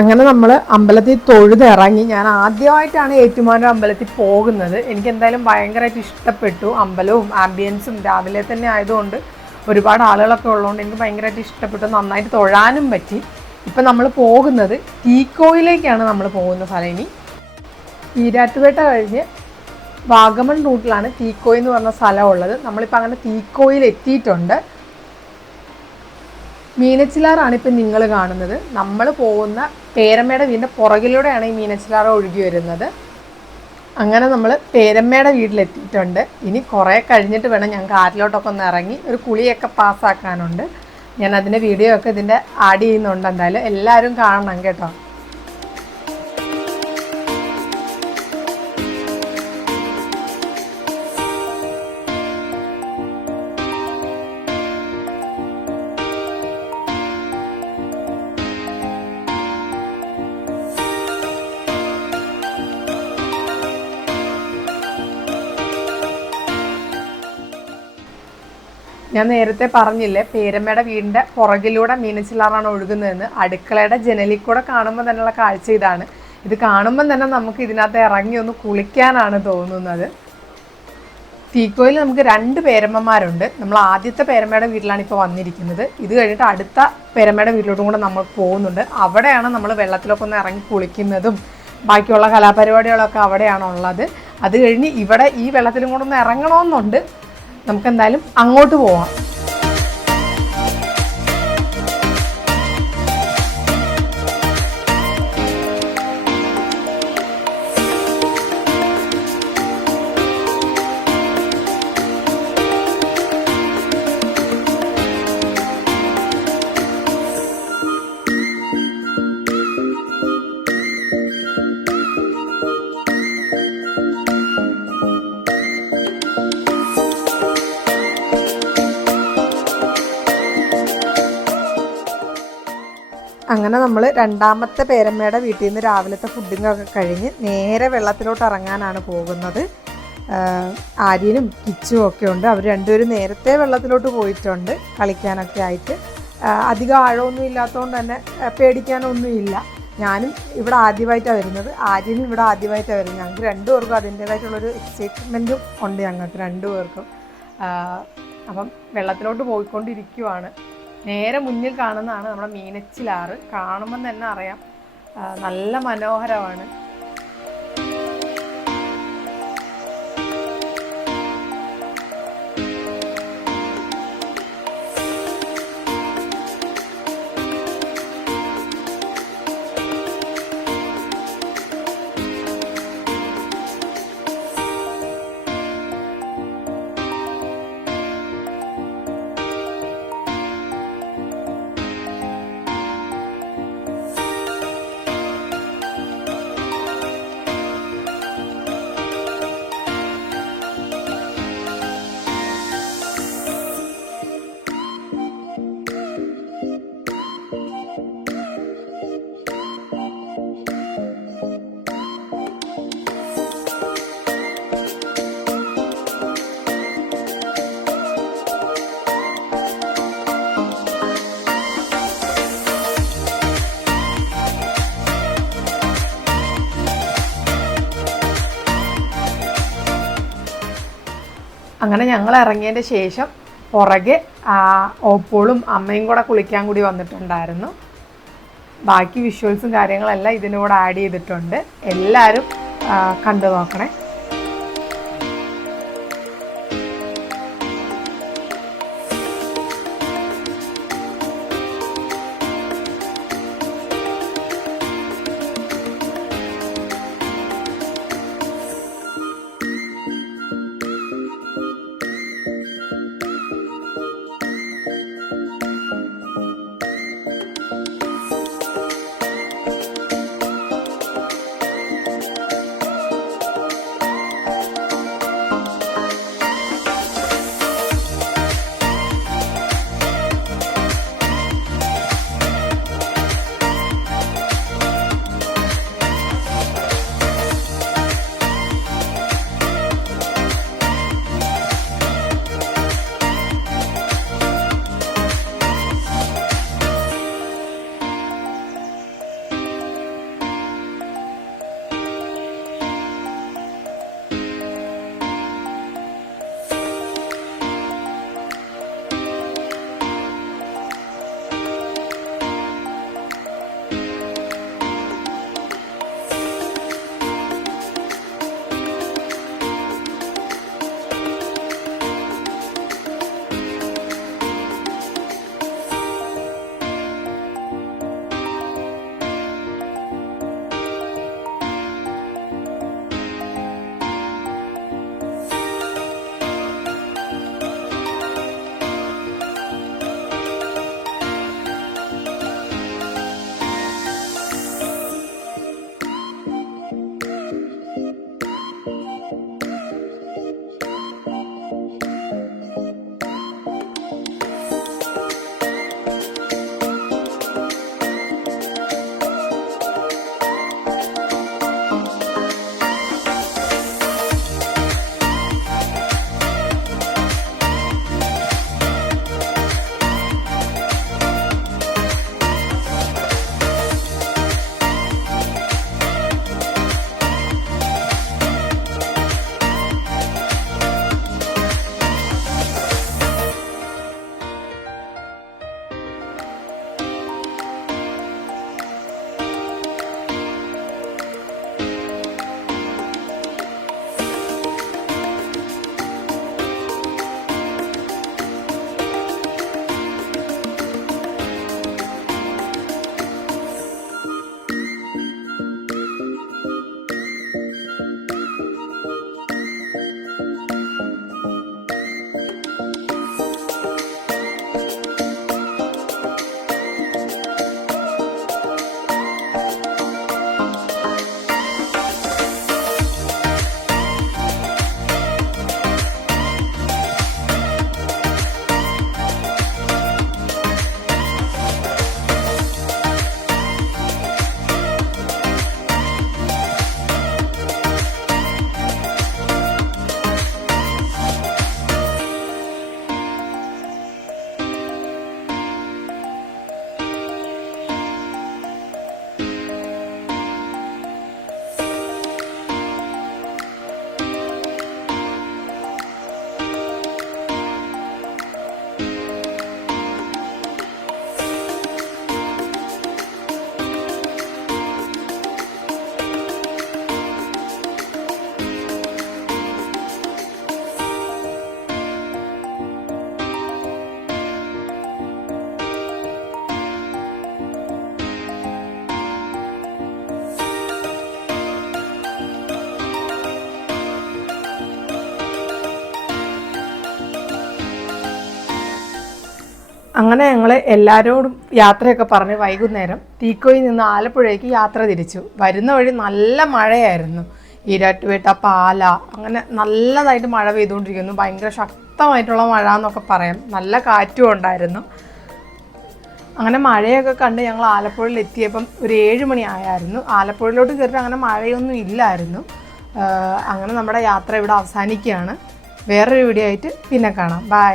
അങ്ങനെ നമ്മൾ അമ്പലത്തിൽ തൊഴുതിറങ്ങി. ഞാൻ ആദ്യമായിട്ടാണ് ഏറ്റുമാനൂർ അമ്പലത്തിൽ പോകുന്നത്. എനിക്ക് എന്തായാലും ഭയങ്കരമായിട്ട് ഇഷ്ടപ്പെട്ടു. അമ്പലവും ആംബിയൻസും രാവിലെ തന്നെ ആയതുകൊണ്ട് ഒരുപാട് ആളുകളൊക്കെ ഉള്ളതുകൊണ്ട് എനിക്ക് ഭയങ്കരമായിട്ട് ഇഷ്ടപ്പെട്ടു. നന്നായിട്ട് തൊഴാനും പറ്റി. ഇപ്പം നമ്മൾ പോകുന്നത് തീക്കോയിലേക്കാണ് നമ്മൾ പോകുന്ന സ്ഥലം. ഇനി ഈരാറ്റുപേട്ട കഴിഞ്ഞ് വാഗമൺ റൂട്ടിലാണ് തീക്കോയി എന്ന് പറഞ്ഞ സ്ഥലമുള്ളത്. നമ്മളിപ്പോൾ അങ്ങനെ തീക്കോയിൽ എത്തിയിട്ടുണ്ട്. മീനച്ചിലാറാണ് ഇപ്പം നിങ്ങൾ കാണുന്നത്. നമ്മൾ പോകുന്ന പേരമ്മയുടെ വീടിൻ്റെ പുറകിലൂടെയാണ് ഈ മീനച്ചിലാറ് ഒഴുകി വരുന്നത്. അങ്ങനെ നമ്മൾ പേരമ്മയുടെ വീട്ടിലെത്തിയിട്ടുണ്ട്. ഇനി കുറേ കഴിഞ്ഞിട്ട് വേണം ഞങ്ങൾക്ക് ആറ്റിലോട്ടൊക്കെ ഒന്ന് ഇറങ്ങി ഒരു കുളിയൊക്കെ പാസ്സാക്കാനുണ്ട്. ഞാൻ അതിൻ്റെ വീഡിയോ ഒക്കെ ഇതിൻ്റെ ആഡ് ചെയ്യുന്നുണ്ട്. എന്തായാലും എല്ലാവരും കാണണം കേട്ടോ. ഞാൻ നേരത്തെ പറഞ്ഞില്ലേ പേരമ്മയുടെ വീടിൻ്റെ പുറകിലൂടെ മീനച്ചിലാറാണ് ഒഴുകുന്നതെന്ന്. അടുക്കളയുടെ ജനലിൽ കൂടെ കാണുമ്പോൾ തന്നെയുള്ള കാഴ്ച ഇതാണ്. ഇത് കാണുമ്പം തന്നെ നമുക്ക് ഇതിനകത്ത് ഇറങ്ങി ഒന്ന് കുളിക്കാനാണ് തോന്നുന്നത്. തീക്കോയിൽ നമുക്ക് 2 പേരമ്മമാരുണ്ട്. നമ്മൾ ആദ്യത്തെ പേരമ്മയുടെ വീട്ടിലാണ് ഇപ്പോൾ വന്നിരിക്കുന്നത്. ഇത് കഴിഞ്ഞിട്ട് അടുത്ത പേരമ്മയുടെ വീട്ടിലോട്ടും കൂടെ നമ്മൾ പോകുന്നുണ്ട്. അവിടെയാണ് നമ്മൾ വെള്ളത്തിലൊക്കെ ഒന്ന് ഇറങ്ങി കുളിക്കുന്നതും ബാക്കിയുള്ള കലാപരിപാടികളൊക്കെ അവിടെയാണുള്ളത്. അത് കഴിഞ്ഞ് ഇവിടെ ഈ വെള്ളത്തിലും കൂടെ ഒന്ന് ഇറങ്ങണമെന്നുണ്ട്. നമുക്കെന്തായാലും അങ്ങോട്ട് പോവാം. അങ്ങനെ നമ്മൾ രണ്ടാമത്തെ പേരമ്മയുടെ വീട്ടിൽ നിന്ന് രാവിലത്തെ ഫുഡിങ്ങൊക്കെ കഴിഞ്ഞ് നേരെ വെള്ളത്തിലോട്ട് ഇറങ്ങാനാണ് പോകുന്നത്. ആര്യനും കിച്ചും ഒക്കെ ഉണ്ട്. അവർ രണ്ടുപേരും നേരത്തെ വെള്ളത്തിലോട്ട് പോയിട്ടുണ്ട് കളിക്കാനൊക്കെ ആയിട്ട്. അധികം ആഴമൊന്നും ഇല്ലാത്തതുകൊണ്ട് തന്നെ പേടിക്കാനൊന്നുമില്ല. ഞാനും ഇവിടെ ആദ്യമായിട്ടാണ് വരുന്നത്, ആര്യനും ഇവിടെ ആദ്യമായിട്ടാണ് വരുന്നത്. ഞങ്ങൾക്ക് 2 പേർക്കും അതിൻ്റേതായിട്ടുള്ളൊരു എക്സൈറ്റ്മെൻറ്റും ഉണ്ട് ഞങ്ങൾക്ക് 2 പേർക്കും. അപ്പം വെള്ളത്തിലോട്ട് പോയിക്കൊണ്ടിരിക്കുവാണ്. നേരെ മുന്നിൽ കാണുന്നതാണ് നമ്മുടെ മീനച്ചിലാറ്. കാണുമ്പം തന്നെ അറിയാം നല്ല മനോഹരമാണ്. അങ്ങനെ ഞങ്ങൾ ഇറങ്ങിയതിൻ്റെ ശേഷം പുറകെ ഓപ്പോളും അമ്മയും കൂടെ കുളിക്കാൻ കൂടി വന്നിട്ടുണ്ടായിരുന്നു. ബാക്കി വിഷ്വൽസും കാര്യങ്ങളെല്ലാം ഇതിനോട് ആഡ് ചെയ്തിട്ടുണ്ട്. എല്ലാവരും കണ്ടു നോക്കണേ. അങ്ങനെ ഞങ്ങൾ എല്ലാവരോടും യാത്രയൊക്കെ പറഞ്ഞ് വൈകുന്നേരം തീക്കോയിൽ നിന്ന് ആലപ്പുഴയ്ക്ക് യാത്ര തിരിച്ചു. വരുന്ന വഴി നല്ല മഴയായിരുന്നു. ഈരാറ്റുപേട്ട, പാല, അങ്ങനെ നല്ലതായിട്ട് മഴ പെയ്തുകൊണ്ടിരിക്കുന്നു. ഭയങ്കര ശക്തമായിട്ടുള്ള മഴ എന്നൊക്കെ പറയാം. നല്ല കാറ്റും ഉണ്ടായിരുന്നു. അങ്ങനെ മഴയൊക്കെ കണ്ട് ഞങ്ങൾ ആലപ്പുഴയിൽ എത്തിയപ്പം ഒരു 7 മണി ആയായിരുന്നു. ആലപ്പുഴയിലോട്ട് കയറിയിട്ട് അങ്ങനെ മഴയൊന്നും ഇല്ലായിരുന്നു. അങ്ങനെ നമ്മുടെ യാത്ര ഇവിടെ അവസാനിക്കുകയാണ്. വേറൊരു വീഡിയോ ആയിട്ട് പിന്നെ കാണാം. ബൈ.